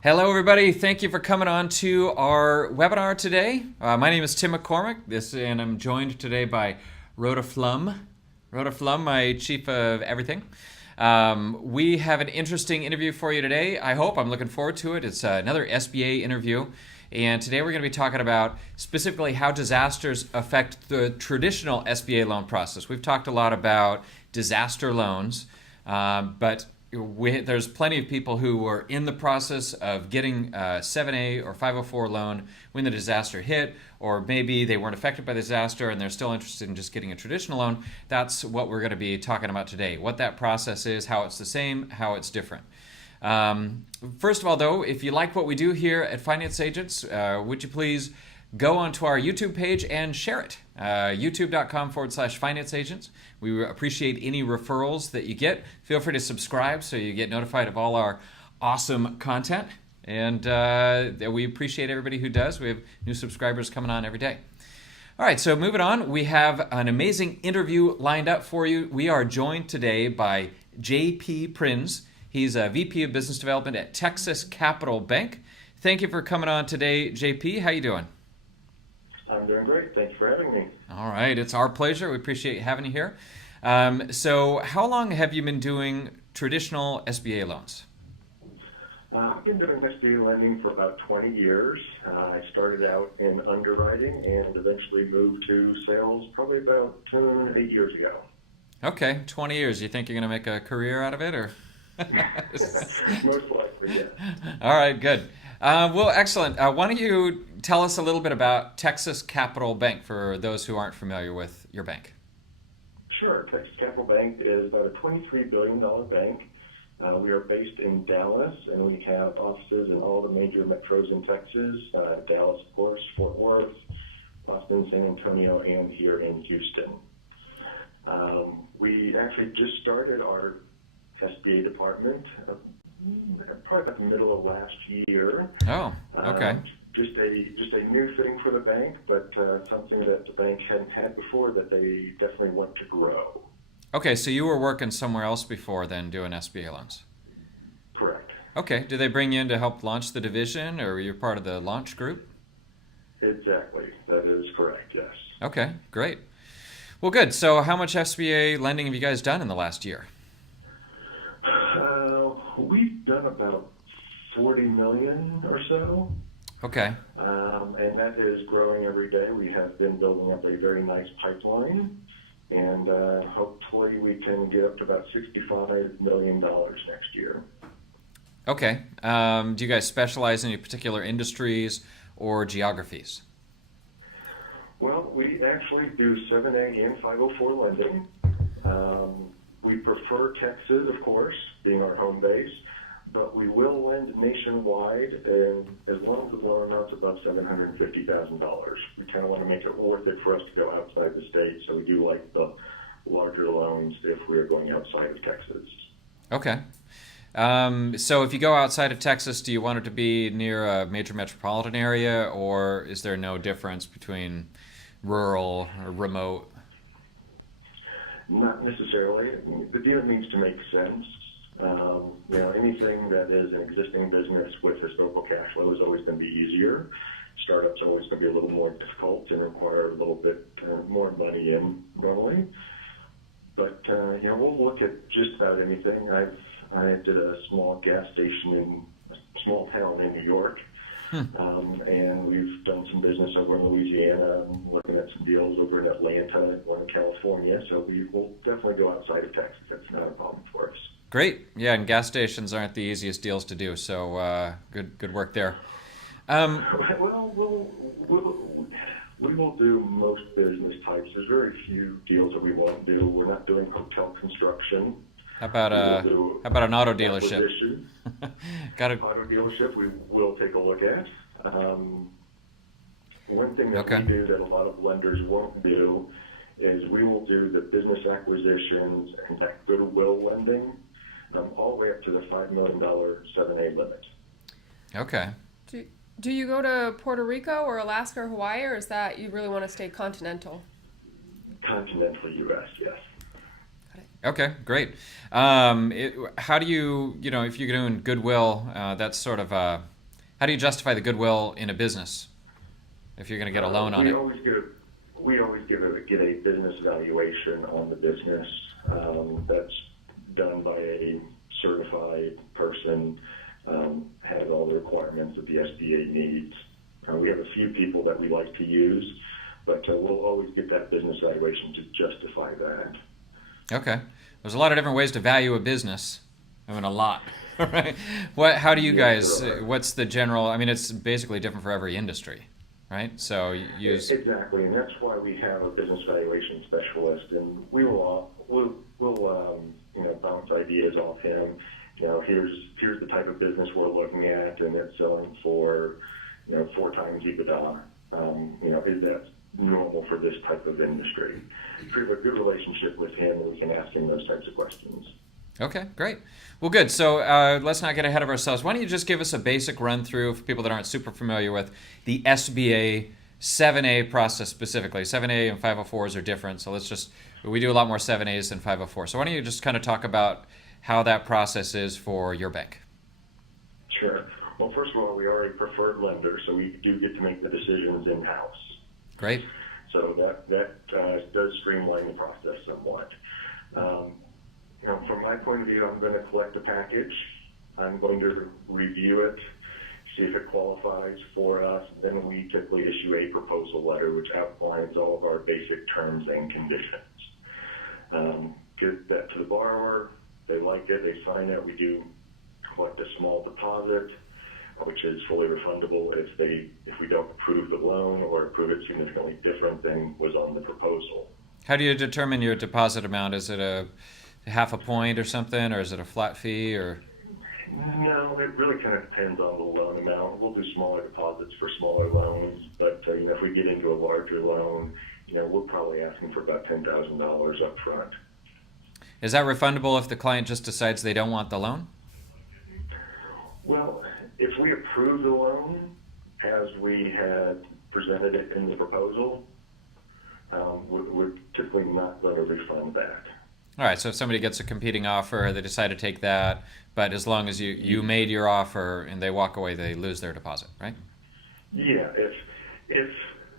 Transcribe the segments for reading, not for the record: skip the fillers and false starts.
Hello, everybody. Thank you for coming on to our webinar today. My name is Tim McCormick, and I'm joined today by Rhoda Flum. Rhoda Flum, my chief of everything. We have an interesting interview for you today. I hope. I'm looking forward to it. It's another SBA interview. And today we're going to be talking about specifically how disasters affect the traditional SBA loan process. We've talked a lot about disaster loans, but there's plenty of people who were in the process of getting a 7A or 504 loan when the disaster hit, or maybe they weren't affected by the disaster and they're still interested in just getting a traditional loan. That's what we're going to be talking about today, what that process is, how it's the same, how it's different. First of all, though, if you like what we do here at Finance Agents, would you please go onto our YouTube page and share it. youtube.com/finance agents. We appreciate any referrals that you get. Feel free to subscribe so you get notified of all our awesome content. And we appreciate everybody who does. We have new subscribers coming on every day. All right, so moving on, we have an amazing interview lined up for you. We are joined today by J.P. Prins. He's a VP of Business Development at Texas Capital Bank. Thank you for coming on today, JP. How you doing? I'm doing great. Thank you for having me. All right. It's our pleasure. We appreciate having you here. So how long have you been doing traditional SBA loans? I've been doing SBA lending for about 20 years. I started out in underwriting and eventually moved to sales probably about 8 years ago. Okay, 20 years. You think you're going to make a career out of it, or? Most likely, yes. All right, good. Well, excellent. Why don't you tell us a little bit about Texas Capital Bank for those who aren't familiar with your bank? Sure. Texas Capital Bank is about a $23 billion bank. We are based in Dallas, and we have offices in all the major metros in Texas, Dallas, of course, Fort Worth, Austin, San Antonio, and here in Houston. We actually just started our SBA department probably about the middle of last year. Oh, okay. Just a new thing for the bank, but something that the bank hadn't had before that they definitely want to grow. Okay, so you were working somewhere else before then doing SBA loans? Correct. Okay, did they bring you in to help launch the division, or were you part of the launch group? Exactly. That is correct, yes. Okay, great. Well, good. So how much SBA lending have you guys done in the last year? We've done about 40 million or so. Okay. And that is growing every day. We have been building up a very nice pipeline, and hopefully we can get up to about $65 million next year. Okay. Do you guys specialize in any particular industries or geographies? Well, we actually do 7A and 504 lending. We prefer Texas, of course, being our home base, but we will lend nationwide, and as long as the loan amount's above $750,000. We kind of want to make it worth it for us to go outside the state, so we do like the larger loans if we're going outside of Texas. Okay. So if you go outside of Texas, do you want it to be near a major metropolitan area, or is there no difference between rural or remote? Not necessarily. The deal needs to make sense. Anything that is an existing business with historical cash flow is always going to be easier. Startups are always going to be a little more difficult and require a little bit more money in normally. But we'll look at just about anything. I did a small gas station in a small town in New York. And we've done some business over in Louisiana. I'm looking at some deals over in Atlanta, one in California. So we will definitely go outside of Texas. That's not a problem for us. Great. Yeah, and gas stations aren't the easiest deals to do, so good work there. Well, we will do most business types. There's very few deals that we won't do. We're not doing hotel construction. How about an auto dealership? Auto dealership we will take a look at. One thing that we do that a lot of lenders won't do is we will do the business acquisitions and that goodwill lending all the way up to the $5 million 7A limit. Okay. Do you go to Puerto Rico or Alaska or Hawaii, or is that you really want to stay continental? Continental U.S., yes. Okay, great. How do you, if you're doing goodwill, that's sort of, how do you justify the goodwill in a business if you're going to get a loan on We it? always get a business valuation on the business. That's done by a certified person, has all the requirements that the SBA needs. We have a few people that we like to use, but we'll always get that business valuation to justify that. Okay. There's a lot of different ways to value a business. I mean, a lot, right? How do you Yes, guys, there are. what's the general, I mean, it's basically different for every industry, right? So you use, Exactly, and that's why we have a business valuation specialist, and we'll bounce ideas off him. Here's the type of business we're looking at, and it's selling for 4 times EBITDA. Is that normal for this type of industry? If we have a good relationship with him, we can ask him those types of questions. okay, great. Well, good. So let's not get ahead of ourselves. Why don't you just give us a basic run through for people that aren't super familiar with the SBA 7A process specifically? 7A and 504s are different, so we do a lot more 7As than 504. So why don't you just kind of talk about how that process is for your bank? Sure. Well, first of all, we are a preferred lender, so we do get to make the decisions in-house. Great. So that does streamline the process somewhat. From my point of view, I'm going to collect a package. I'm going to review it, see if it qualifies for us. Then we typically issue a proposal letter, which outlines all of our basic terms and conditions. Get that to the borrower. They like it. They sign it. We do collect a small deposit, which is fully refundable if we don't approve the loan or approve it significantly different than was on the proposal. How do you determine your deposit amount? Is it a half a point or something, or is it a flat fee, or? No, it really kind of depends on the loan amount. We'll do smaller deposits for smaller loans, but if we get into a larger loan, we're probably asking for about $10,000 up front. Is that refundable if the client just decides they don't want the loan? Well, if we approve the loan as we had presented it in the proposal, we're typically not going to refund that. All right, so if somebody gets a competing offer, they decide to take that, but as long as you made your offer and they walk away, they lose their deposit, right? Yeah, if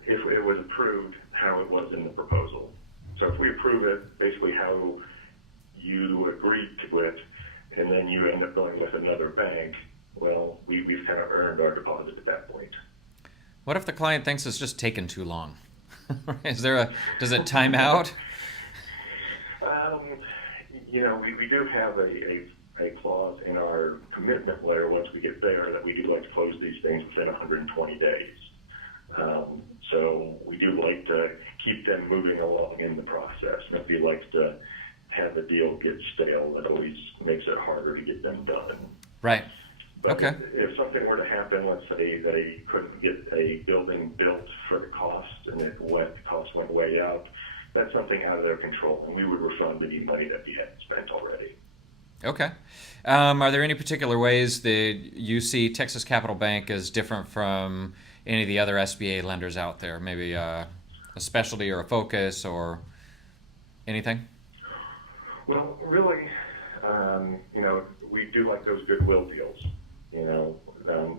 it was approved how it was in the proposal. So if we approve it, basically how you agreed to it, and then you end up going with another bank, well, we've kind of earned our deposit at that point. What if the client thinks it's just taken too long? Does it time out? We do have a clause in our commitment letter once we get there that we do like to close these things within 120 days. So we do like to keep them moving along in the process. Nobody likes to have a deal get stale. That always makes it harder to get them done. Right. But Okay. if something were to happen, let's say they couldn't get a building built for the cost and the cost went way out, that's something out of their control, and we would refund any money that we hadn't spent already. Okay. Are there any particular ways that you see Texas Capital Bank as different from any of the other SBA lenders out there? Maybe a specialty or a focus or anything? Well, really, we do like those goodwill deals, and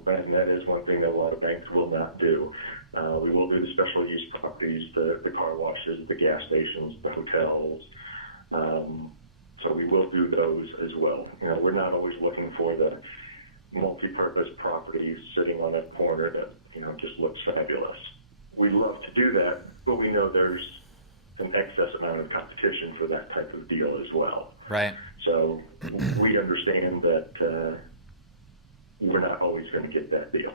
that is one thing that a lot of banks will not do. We will do the special use properties, the car washes, the gas stations, the hotels. So we will do those as well. We're not always looking for the multi-purpose properties sitting on a corner that, just looks fabulous. We love to do that, but we know there's an excess amount of competition for that type of deal as well. Right. So we understand that we're not always going to get that deal,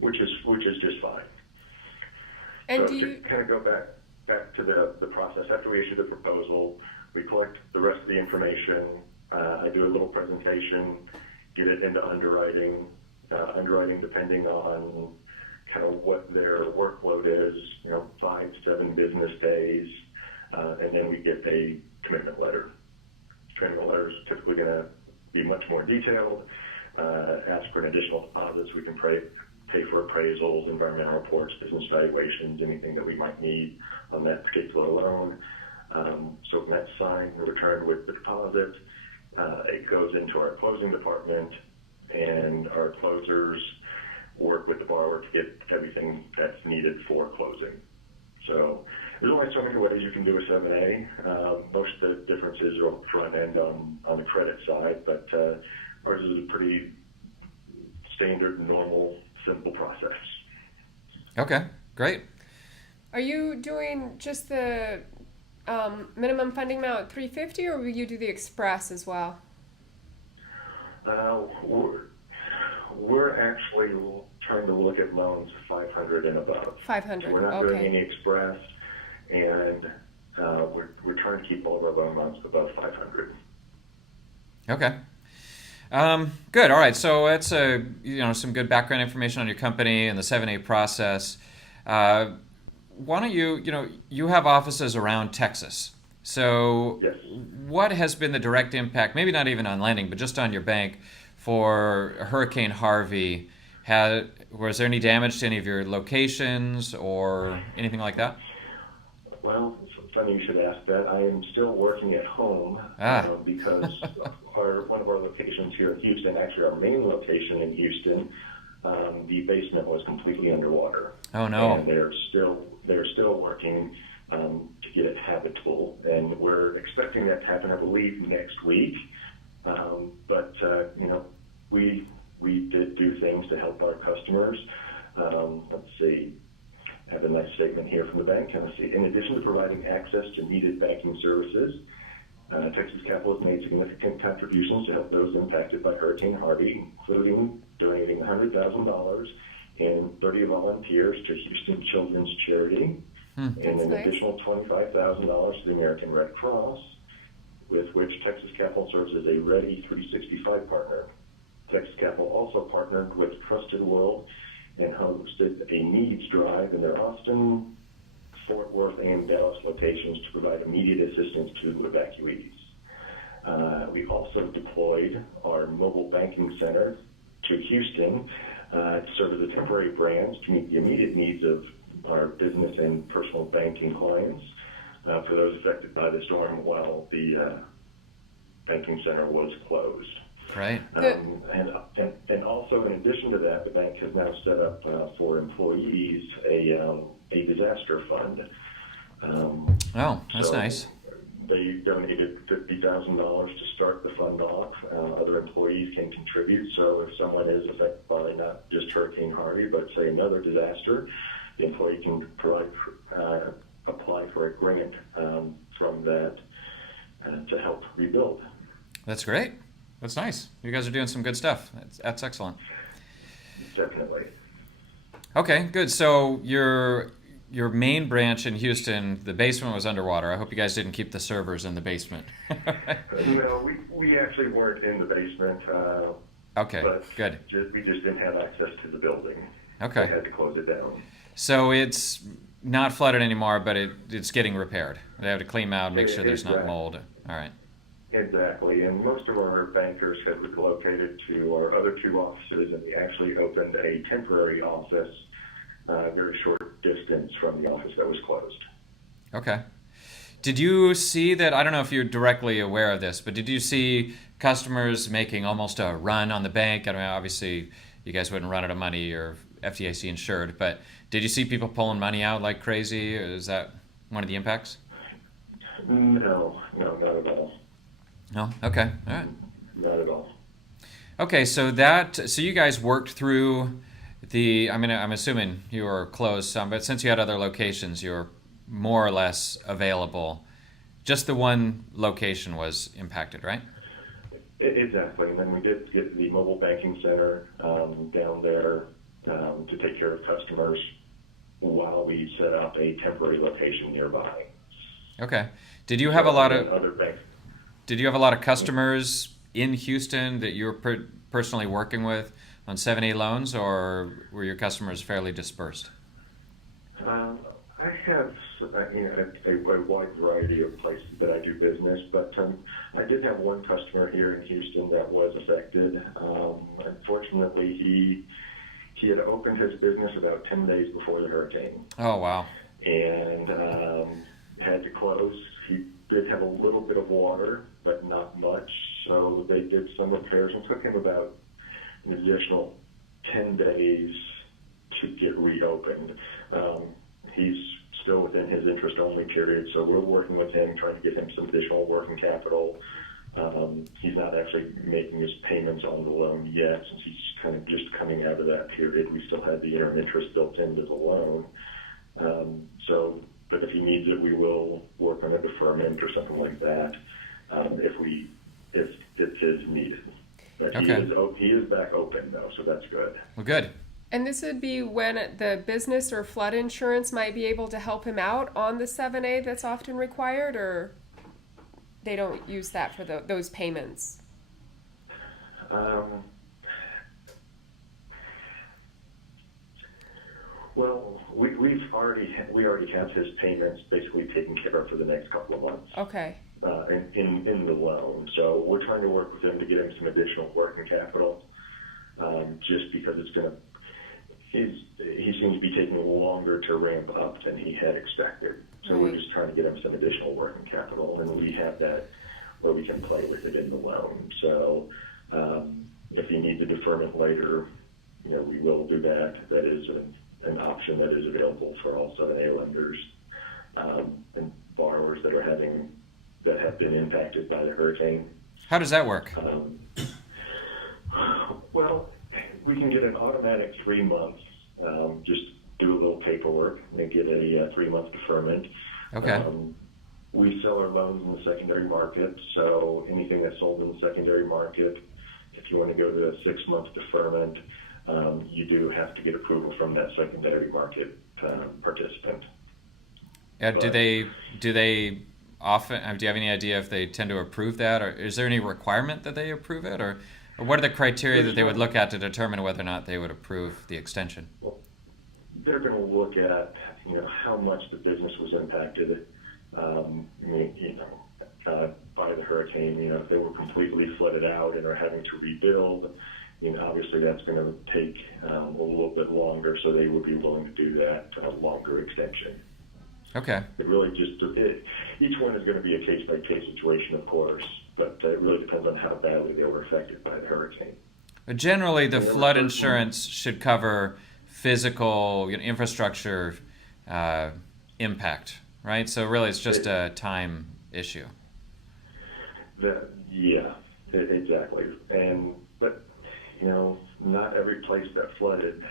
which is just fine. And So to kind of go back to the process, after we issue the proposal, we collect the rest of the information. I do a little presentation, get it into underwriting. Underwriting, depending on kind of what their workload is, 5 to 7 business days, and then we get a commitment letter. Commitment letter is typically going to be much more detailed. Ask for an additional deposits. We can pay for appraisals, environmental reports, business valuations, anything that we might need on that particular loan. So when that's signed and returned with the deposit, it goes into our closing department, and our closers work with the borrower to get everything that's needed for closing. So there's only so many ways you can do a 7A. Most of the differences are on the front end on the credit side, but ours is a pretty standard, normal, simple process. Okay, great. Are you doing just the minimum funding amount at 350, or will you do the express as well? We're actually trying to look at loans 500 and above. 500. So we're not okay. doing any express, and we're trying to keep all of our loan amounts above 500. Okay. Good. All right. So that's some good background information on your company and the 7A process. Why don't you have offices around Texas. So Yes. what has been the direct impact, maybe not even on lending, but just on your bank for Hurricane Harvey? Was there any damage to any of your locations or anything like that? Well, it's funny you should ask that. I am still working at home because one of our locations here in Houston, actually our main location in Houston, the basement was completely underwater. Oh no! And they're still working to get it habitable, and we're expecting that to happen, I believe, next week. But we did do things to help our customers. Let's see. I have a nice statement here from the bank. Let's see. In addition to providing access to needed banking services, Texas Capital has made significant contributions to help those impacted by Hurricane Harvey, including donating $100,000 and 30 volunteers to Houston Children's Charity, and an additional $25,000 to the American Red Cross, with which Texas Capital serves as a Ready 365 partner. Texas Capital also partnered with Trusted World and hosted a needs drive in their Austin, Fort Worth, and Dallas locations to provide immediate assistance to evacuees. We also deployed our mobile banking center to Houston to serve as a temporary branch to meet the immediate needs of our business and personal banking clients for those affected by the storm while the banking center was closed. Right. And also, in addition to that, the bank has now set up for employees a disaster fund. Oh, that's nice. They donated $50,000 to start the fund off. Other employees can contribute. So if someone is affected by not just Hurricane Harvey, but say another disaster, the employee can apply for a grant from that to help rebuild. That's great. That's nice. You guys are doing some good stuff. That's excellent. Definitely. Okay, good. So your main branch in Houston, the basement was underwater. I hope you guys didn't keep the servers in the basement. No, we actually weren't in the basement. Okay, but good. We just didn't have access to the building. Okay. We had to close it down. So it's not flooded anymore, but it's getting repaired. They have to clean out and make sure there's not mold. All right. Exactly, and most of our bankers have relocated to our other two offices, and we actually opened a temporary office a very short distance from the office that was closed. Okay. Did you see that, I don't know if you're directly aware of this, but did you see customers making almost a run on the bank? I mean, obviously, you guys wouldn't run out of money or FDIC insured, but did you see people pulling money out like crazy? Is that one of the impacts? No, not at all. No? Okay. All right. Not at all. Okay, so you guys worked through I'm assuming you were closed some, but since you had other locations, you were more or less available. Just the one location was impacted, right? Exactly, and then we did get the mobile banking center down there to take care of customers while we set up a temporary location nearby. Okay. Did you have a lot of other banks? Did you have a lot of customers in Houston that you were personally working with on 7A loans, or were your customers fairly dispersed? I have a wide variety of places that I do business, but I did have one customer here in Houston that was affected. Unfortunately, he had opened his business about 10 days before the hurricane. Oh, wow. And had to close he did have a little bit of water, but not much. So they did some repairs and took him about an additional 10 days to get reopened. He's still within his interest-only period, so we're working with him, trying to get him some additional working capital. He's not actually making his payments on the loan yet, since he's kind of just coming out of that period. We still have the interim interest built into the loan. But if he needs it, we will work on a deferment or something like that, if it is needed. But Okay. he is back open though, so that's good. Well, good. And this would be when the business or flood insurance might be able to help him out on the 7A that's often required, or they don't use that for those payments? Well, we already have his payments basically taken care of for the next couple of months. Okay. In the loan, so we're trying to work with him to get him some additional working capital. Just because he seems to be taking longer to ramp up than he had expected. So we're just trying to get him some additional working capital, and we have that where we can play with it in the loan. So if he needs a deferment later, we will do that. That is an option that is available for all 7A lenders and borrowers that have been impacted by the hurricane. How does that work? Well, we can get an automatic 3 months, just do a little paperwork and get a 3-month deferment. Okay. We sell our loans in the secondary market, so anything that's sold in the secondary market, if you want to go to a 6-month deferment, you do have to get approval from that secondary market participant. Do they often? Do you have any idea if they tend to approve that, or is there any requirement that they approve it, or what are the criteria that they would look at to determine whether or not they would approve the extension? Well, they're going to look at how much the business was impacted, by the hurricane. If they were completely flooded out and are having to rebuild, obviously that's going to take a little bit longer. So they would be willing to do that longer extension. Okay. It really each one is going to be a case-by-case situation, of course, but it really depends on how badly they were affected by the hurricane. But generally, the flood insurance should cover physical infrastructure impact, right? So really, it's just a time issue. Exactly. But not every place that flooded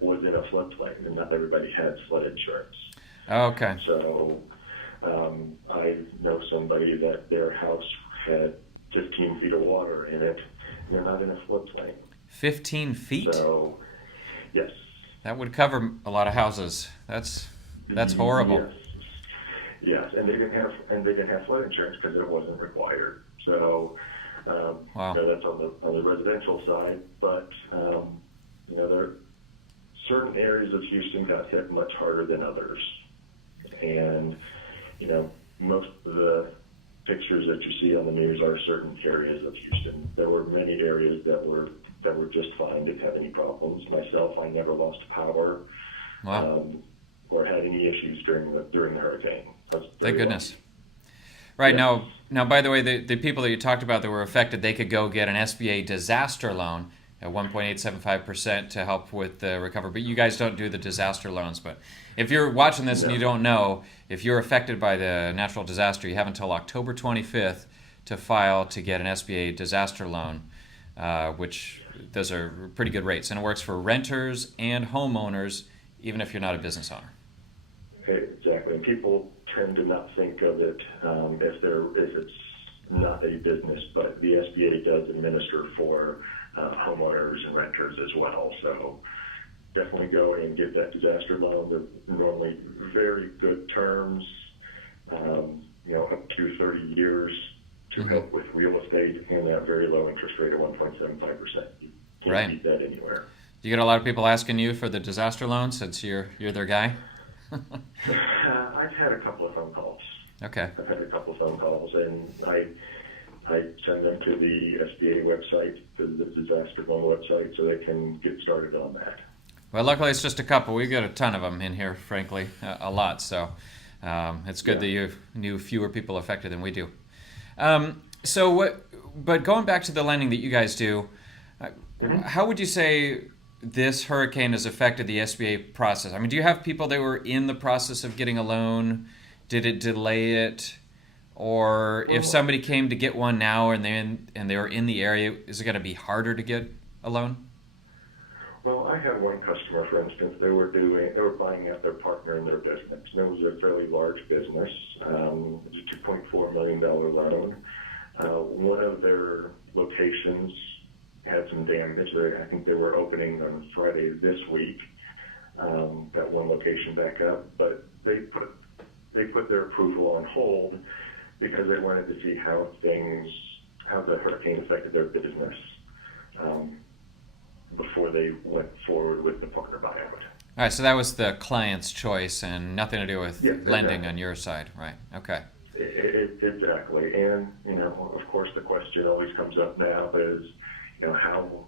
was in a floodplain, and not everybody had flood insurance. Okay. So I know somebody that their house had 15 feet of water in it, and they're not in a floodplain. 15 feet? So, yes. That would cover a lot of houses. That's horrible. Yes, and they didn't have flood insurance because it wasn't required. So, Wow. That's on the residential side, but there certain areas of Houston got hit much harder than others. And, most of the pictures that you see on the news are certain areas of Houston. There were many areas that were just fine, didn't have any problems. Myself, I never lost power. Wow. Or had any issues during the hurricane. Thank goodness. Right. Yes. Now, by the way, the people that you talked about that were affected, they could go get an SBA disaster loan at 1.875% to help with the recovery. But you guys don't do the disaster loans. But if you're watching this and you don't know, if you're affected by the natural disaster, you have until October 25th to file to get an SBA disaster loan, which those are pretty good rates. And it works for renters and homeowners, even if you're not a business owner. Exactly. And people tend to not think of it if it's not a business, but the SBA does administer for homeowners and renters as well. So definitely go and get that disaster loan. They're normally very good terms, up to 30 years to help with real estate, and that very low interest rate of 1.75%. You can't beat that anywhere. You get a lot of people asking you for the disaster loan since you're their guy? I've had a couple of phone calls. Okay. I've had a couple of phone calls, and I send them to the SBA website, to the disaster loan website, so they can get started on that. Well, luckily it's just a couple. We've got a ton of them in here, frankly, a lot. So It's good that you knew fewer people affected than we do. But going back to the lending that you guys do, how would you say this hurricane has affected the SBA process? I mean, do you have people that were in the process of getting a loan? Did it delay it? Or if somebody came to get one now and they were in the area, is it going to be harder to get a loan? Well, I had one customer, for instance, they were buying out their partner in their business. And it was a fairly large business. It was a $2.4 million loan. One of their locations had some damage. I think they were opening on Friday this week. Got one location back up, but they put their approval on hold because they wanted to see how the hurricane affected their business. Before they went forward with the partner buyout. All right, so that was the client's choice and nothing to do with lending exactly. on your side, right? Okay. Exactly, and of course, the question always comes up now is, how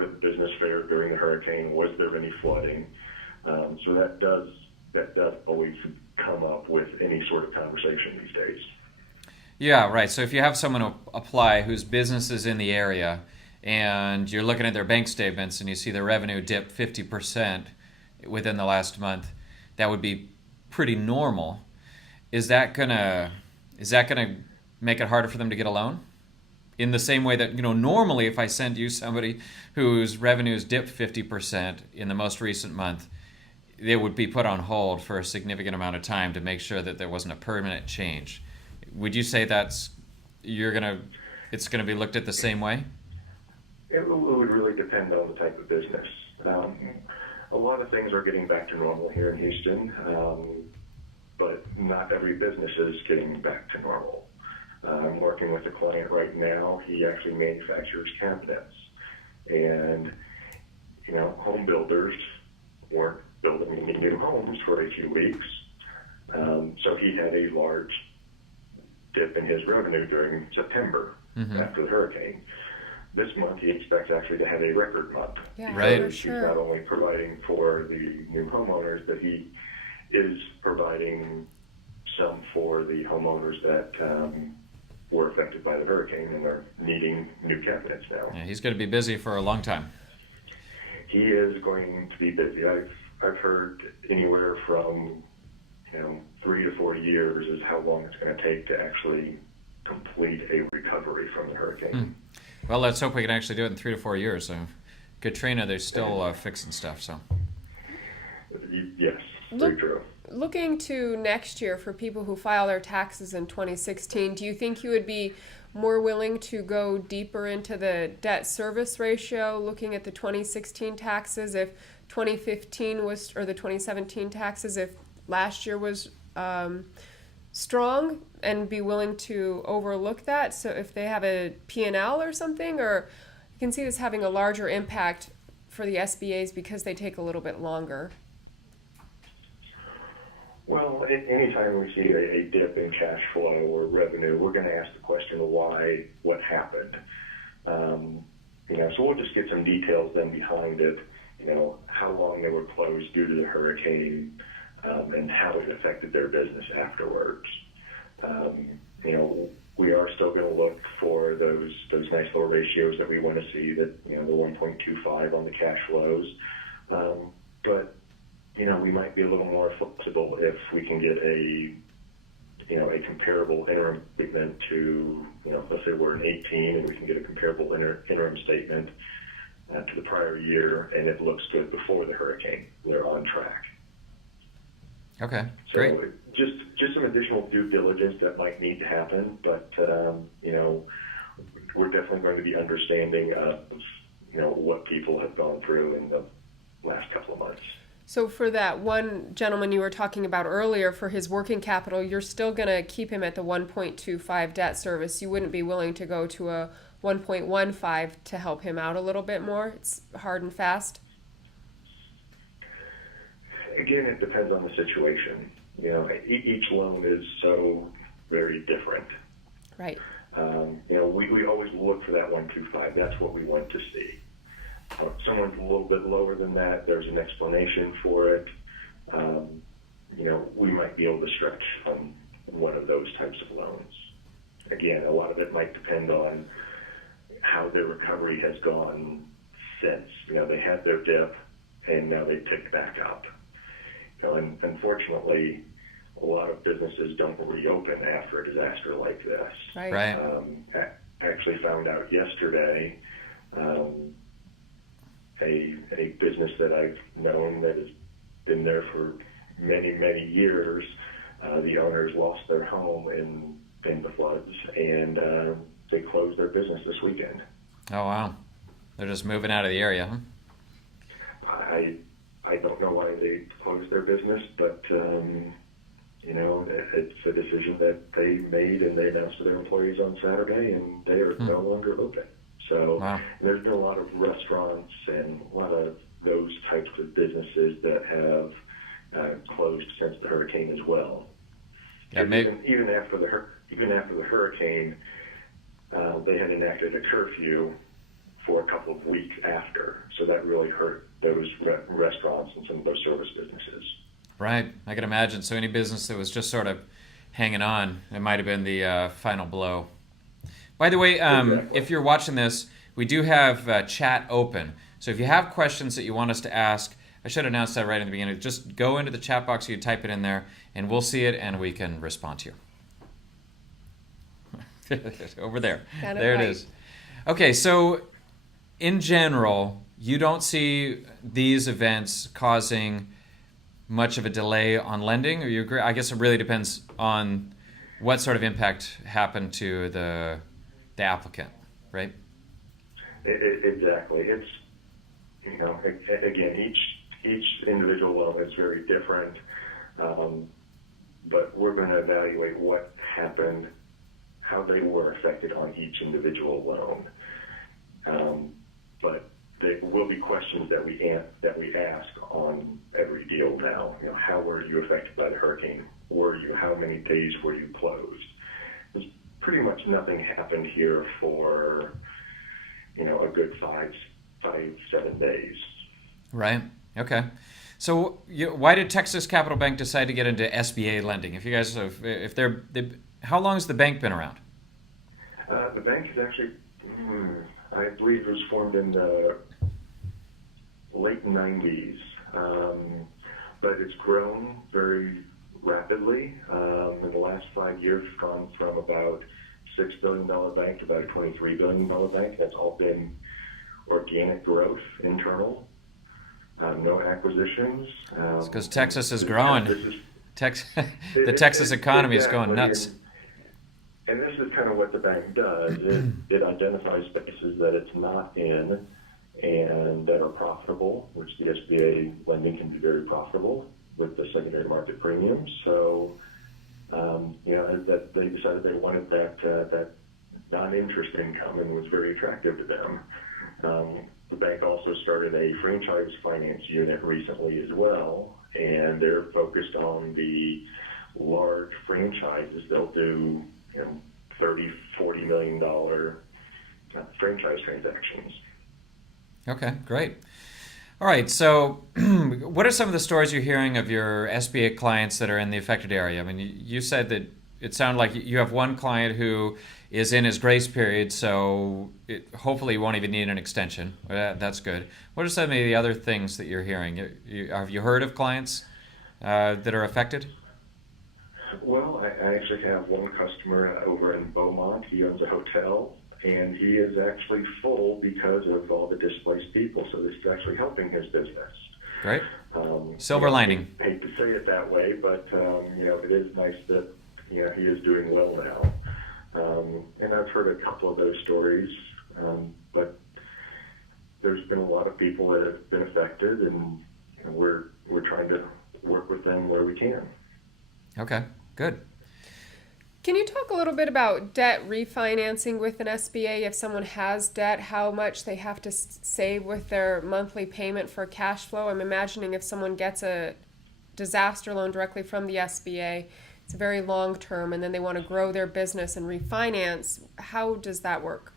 did the business fare during the hurricane? Was there any flooding? So that does always come up with any sort of conversation these days. Yeah, right. So if you have someone apply whose business is in the area, and you're looking at their bank statements and you see their revenue dip 50% within the last month, that would be pretty normal. Is that gonna make it harder for them to get a loan? In the same way that, normally if I send you somebody whose revenues dipped 50% in the most recent month, they would be put on hold for a significant amount of time to make sure that there wasn't a permanent change. Would you say it's gonna be looked at the same way? It would really depend on the type of business. A lot of things are getting back to normal here in Houston, but not every business is getting back to normal. I'm working with a client right now. He actually manufactures cabinets. And, home builders weren't building any new homes for a few weeks. So he had a large dip in his revenue during September after the hurricane. This month he expects actually to have a record month. Yeah, right. For He's sure. not only providing for the new homeowners, but he is providing some for the homeowners that were affected by the hurricane and are needing new cabinets now. Yeah, he's going to be busy for a long time. He is going to be busy. I've heard anywhere from 3 to 4 years is how long it's going to take to actually complete a recovery from the hurricane. Well, let's hope we can actually do it in 3 to 4 years. Katrina, they're still fixing stuff. So. Yes, very true. Looking to next year for people who file their taxes in 2016, do you think you would be more willing to go deeper into the debt service ratio, looking at the 2016 taxes if 2015 was, or the 2017 taxes if last year was strong, and be willing to overlook that? So if they have a P&L or something, or you can see this having a larger impact for the SBAs because they take a little bit longer. Well, anytime we see a dip in cash flow or revenue, we're going to ask the question of why, what happened. So we'll just get some details then behind it, how long they were closed due to the hurricane, and how it affected their business afterwards. We are still going to look for those nice little ratios that we want to see, that the 1.25 on the cash flows. But we might be a little more flexible if we can get a comparable interim statement to, let's say we're in 18 and we can get a comparable interim statement to the prior year, and it looks good before the hurricane. They're on track. Okay, So great. just some additional due diligence that might need to happen, but we're definitely going to be understanding of what people have gone through in the last couple of months. So for that one gentleman you were talking about earlier, for his working capital, you're still going to keep him at the 1.25 debt service. You wouldn't be willing to go to a 1.15 to help him out a little bit more? It's hard and fast? Again, it depends on the situation. Each loan is so very different. Right. We always look for that 1.25. That's what we want to see. If someone's a little bit lower than that, there's an explanation for it. we might be able to stretch on one of those types of loans. Again, a lot of it might depend on how their recovery has gone since. They had their dip and now they picked back up. And unfortunately, a lot of businesses don't reopen after a disaster like this. Right. I actually found out yesterday, a business that I've known that has been there for many, many years, the owners lost their home in the floods, and they closed their business this weekend. Oh, wow. They're just moving out of the area, huh? I don't know why they closed their business, but it's a decision that they made, and they announced to their employees on Saturday, and they are no longer open. So wow. There's been a lot of restaurants and a lot of those types of businesses that have closed since the hurricane as well. Yeah, even after the hurricane, they had enacted a curfew for a couple of weeks after, so that really hurt those restaurants and some of those service businesses. Right, I can imagine. So any business that was just sort of hanging on, it might have been the final blow. By the way, Exactly. if you're watching this, we do have chat open. So if you have questions that you want us to ask, I should announce that right in the beginning. Just go into the chat box, you type it in there, and we'll see it, and we can respond to you. Over there. There it is. Okay, so in general, you don't see these events causing much of a delay on lending, or you agree? I guess it really depends on what sort of impact happened to the applicant, right? Exactly. It's again, each individual loan is very different, but we're going to evaluate what happened, how they were affected on each individual loan. But there will be questions that we ask on every deal now. How were you affected by the hurricane? How many days were you closed? There's pretty much nothing happened here for a good 7 days. Right. Okay. So why did Texas Capital Bank decide to get into SBA lending? If you guys have, how long has the bank been around? The bank is actually, I believe it was formed in the late 90s, but it's grown very rapidly. In the last 5 years, it's gone from about $6 billion bank to about a $23 billion bank. That's all been organic growth, internal, no acquisitions. It's because Texas is growing. The Texas economy is going nuts. And this is kind of what the bank does. It identifies spaces that it's not in and that are profitable, which the SBA lending can be very profitable with the secondary market premiums. So, that they decided they wanted that non-interest income, and was very attractive to them. The bank also started a franchise finance unit recently as well, and they're focused on the large franchises. They'll do $30, $40 million franchise transactions. Okay, great. All right, so what are some of the stories you're hearing of your SBA clients that are in the affected area? I mean, you said that it sounded like you have one client who is in his grace period, so hopefully he won't even need an extension. That's good. What are some of the other things that you're hearing? Have you heard of clients that are affected? Well, I actually have one customer over in Beaumont. He owns a hotel, and he is actually full because of all the displaced people. So this is actually helping his business. Great. Silver lining. I hate to say it that way, but it is nice that he is doing well now. And I've heard a couple of those stories, but there's been a lot of people that have been affected, and we're trying to work with them where we can. Okay, good. Can you talk a little bit about debt refinancing with an SBA? If someone has debt, how much they have to save with their monthly payment for cash flow? I'm imagining if someone gets a disaster loan directly from the SBA, it's very long term, and then they want to grow their business and refinance. How does that work?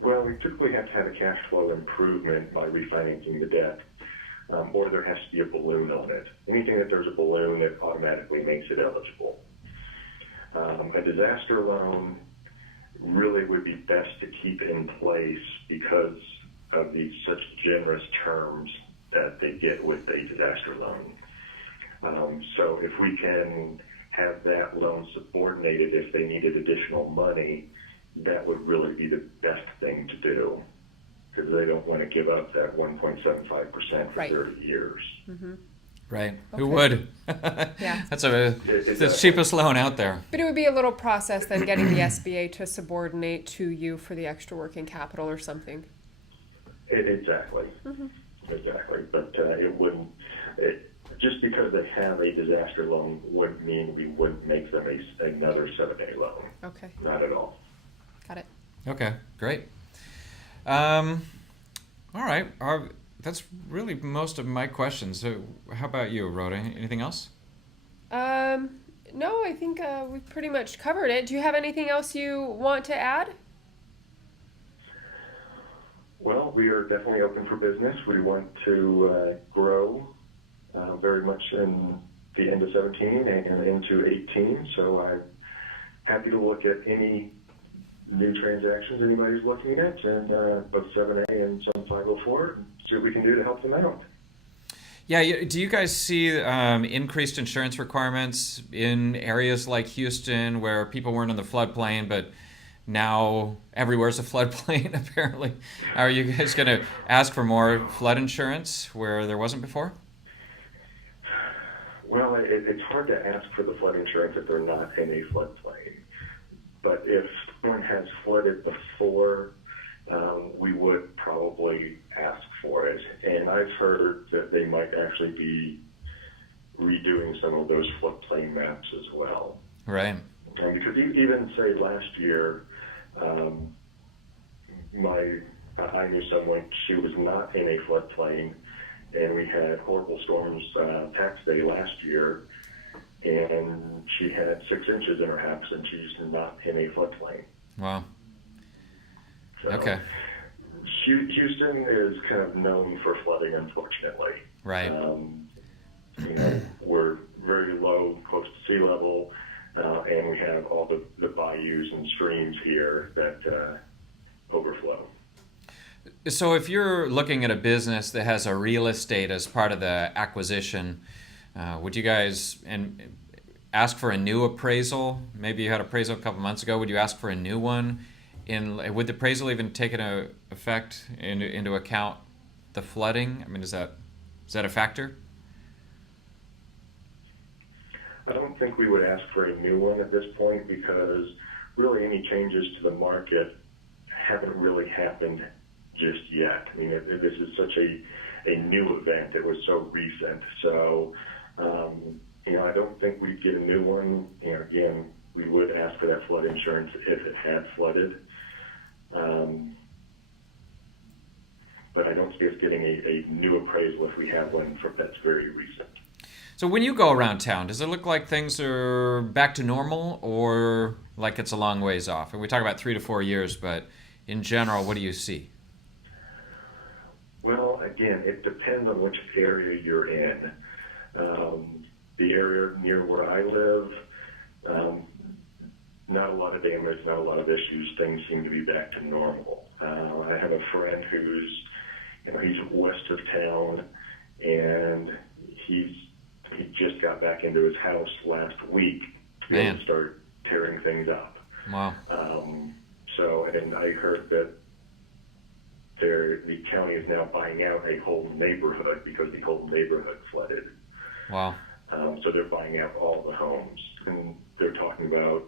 Well, we typically have to have a cash flow improvement by refinancing the debt. or there has to be a balloon on it. Anything that there's a balloon, it automatically makes it eligible. A disaster loan really would be best to keep in place because of the such generous terms that they get with a disaster loan. So if we can have that loan subordinated if they needed additional money, that would really be the best thing to do because they don't want to give up that 1.75% for Right. 30 years. Right. Who Okay. would? Yeah. That's the cheapest loan out there. But it would be a little process then getting the SBA to subordinate to you for the extra working capital or something. Exactly. Exactly. But it wouldn't, just because they have a disaster loan wouldn't mean we wouldn't make them another 7A loan. Okay, Not at all. got it. Okay, great. All right. That's really most of my questions. So how about you, Rhoda? Anything else? No, I think we've pretty much covered it. Do you have anything else you want to add? Well, we are definitely open for business. We want to grow very much in the end of 17 and into 18. So I'm happy to look at any new transactions anybody's looking at, and both 7A and some 504, and see what we can do to help them out. Yeah, do you guys see increased insurance requirements in areas like Houston where people weren't in the floodplain, but now everywhere's a floodplain, apparently? Are you guys going to ask for more flood insurance where there wasn't before? Well, it's hard to ask for the flood insurance if they're not in a floodplain. But if someone has flooded before, we would probably ask for it. And I've heard that they might actually be redoing some of those floodplain maps as well. Right. Because even say last year, I knew someone, she was not in a floodplain, and we had horrible storms tax day last year, and she had 6 inches in her house, and she's not in a floodplain. Wow. So, Okay. Houston is kind of known for flooding, unfortunately. Right. We're very low, close to sea level, and we have all the bayous and streams here that overflow. So if you're looking at a business that has a real estate as part of the acquisition, would you guys ask for a new appraisal? Maybe you had appraisal a couple months ago. Would you ask for a new one? Would the appraisal even take into effect into account the flooding? I mean, is that a factor? I don't think we would ask for a new one at this point because really any changes to the market haven't really happened just yet. I mean, this is such a new event. It was so recent. So, I don't think we'd get a new one. Again, we would ask for that flood insurance if it had flooded. But I don't see us getting a new appraisal if we have one that's very recent. So when you go around town, does it look like things are back to normal or like it's a long ways off? And we talk about 3 to 4 years, but in general, what do you see? Well, again, it depends on which area you're in. The area near where I live, not a lot of damage, not a lot of issues. Things seem to be back to normal. I have a friend who's, he's west of town, and he just got back into his house last week and started tearing things up. Wow. And I heard that the county is now buying out a whole neighborhood because the whole neighborhood flooded. Wow. So they're buying out all the homes, and they're talking about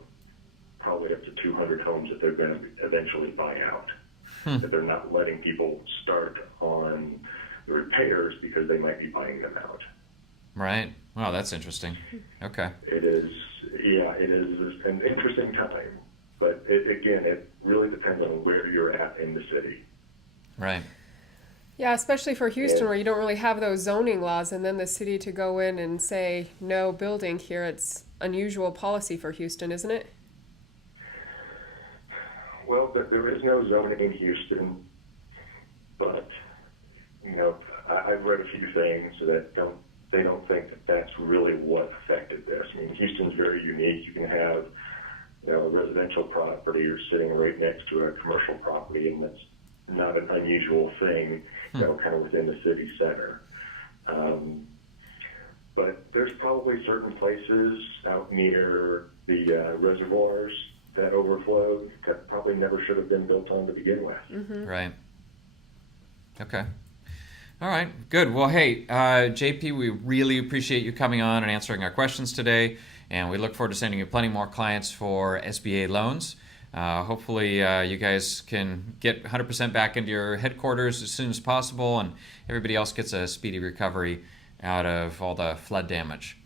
probably up to 200 homes that they're going to eventually buy out. That they're not letting people start on the repairs because they might be buying them out. Right. Wow, that's interesting. Okay. It is an interesting time, but it really depends on where you're at in the city. Right. Yeah, especially for Houston where you don't really have those zoning laws, and then the city to go in and say no building here. It's unusual policy for Houston, isn't it? Well, there is no zoning in Houston, but I've read a few things that they don't think that that's really what affected this. I mean, Houston's very unique. You can have, a residential property or sitting right next to a commercial property, and that's not an unusual thing, kind of within the city center. But there's probably certain places out near the reservoirs that overflowed that probably never should have been built on to begin with. Mm-hmm. Right. Okay. All right. Good. Well, hey, JP, we really appreciate you coming on and answering our questions today, and we look forward to sending you plenty more clients for SBA loans. Hopefully, you guys can get 100% back into your headquarters as soon as possible, and everybody else gets a speedy recovery out of all the flood damage.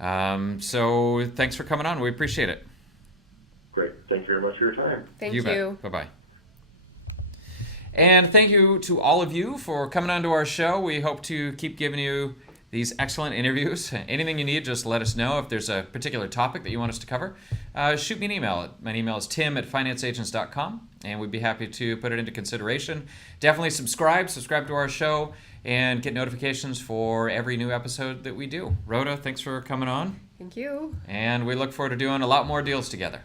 So thanks for coming on. We appreciate it. Great. Thank you very much for your time. Thank you. Bet. Bye-bye. And thank you to all of you for coming on to our show. We hope to keep giving you these excellent interviews. Anything you need, just let us know. If there's a particular topic that you want us to cover, shoot me an email. My email is tim@financeagents.com, and we'd be happy to put it into consideration. Definitely subscribe to our show, and get notifications for every new episode that we do. Rhoda, thanks for coming on. Thank you. And we look forward to doing a lot more deals together.